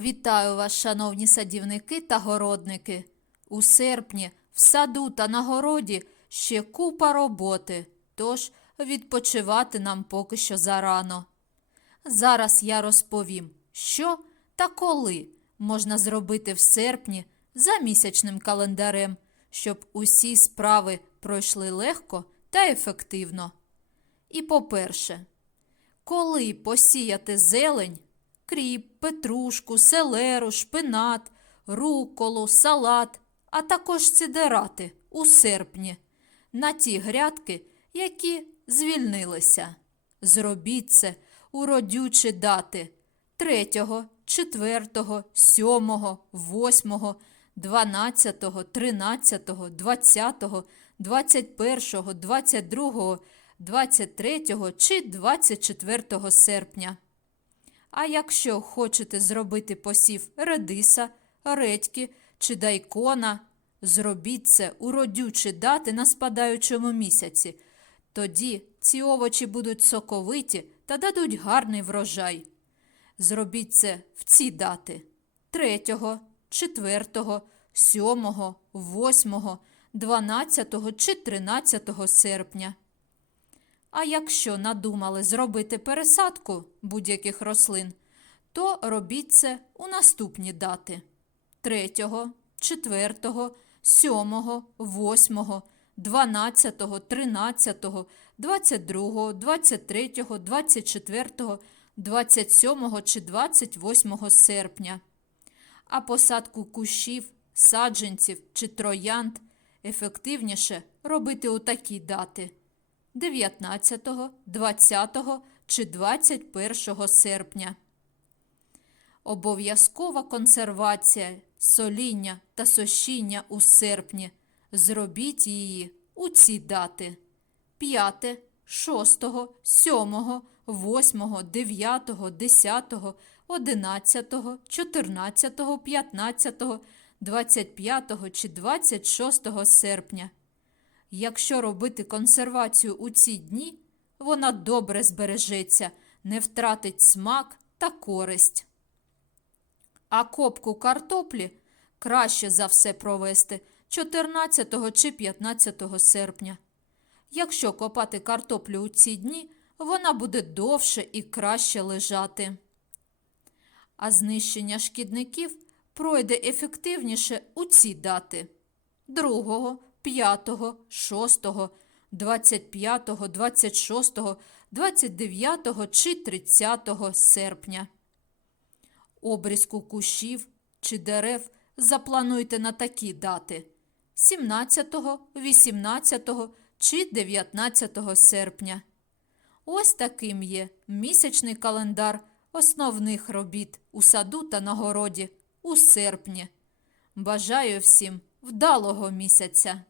Вітаю вас, шановні садівники та городники. У серпні в саду та на городі ще купа роботи, тож відпочивати нам поки що зарано. Зараз я розповім, що та коли можна зробити в серпні за місячним календарем, щоб усі справи пройшли легко та ефективно. І по-перше, коли посіяти зелень, кріп, петрушку, селеру, шпинат, руколу, салат, а також сидерати у серпні на ті грядки, які звільнилися. Зробіть це у родючі дати 3, 4, 7, 8, 12, 13, 20, 21, 22, 23 чи 24 серпня. А якщо хочете зробити посів редиса, редьки чи дайкона, зробіть це у родючі дати на спадаючому місяці. Тоді ці овочі будуть соковиті та дадуть гарний врожай. Зробіть це в ці дати 3, 4, 7, 8, 12 чи 13 серпня. А якщо надумали зробити пересадку будь-яких рослин, то робіть це у наступні дати 3, 4, 7, 8, 12, 13, 22, 23, 24, 27 чи 28 серпня. А посадку кущів, саджанців чи троянд ефективніше робити у такі дати 19, 20 чи 21 серпня. Обов'язкова консервація, соління та сушіння у серпні. Зробіть її у ці дати 5, 6, 7, 8, 9, 10, 11, 14, 15, 25 чи 26 серпня. Якщо робити консервацію у ці дні, вона добре збережеться, не втратить смак та користь. А копку картоплі краще за все провести 14 чи 15 серпня. Якщо копати картоплю у ці дні, вона буде довше і краще лежати. А знищення шкідників пройде ефективніше у ці дати 2, 5, 6, 25, 26, 29 чи 30 серпня. Обрізку кущів чи дерев заплануйте на такі дати 17, 18 чи 19 серпня. Ось таким є місячний календар основних робіт у саду та на городі у серпні. Бажаю всім вдалого місяця!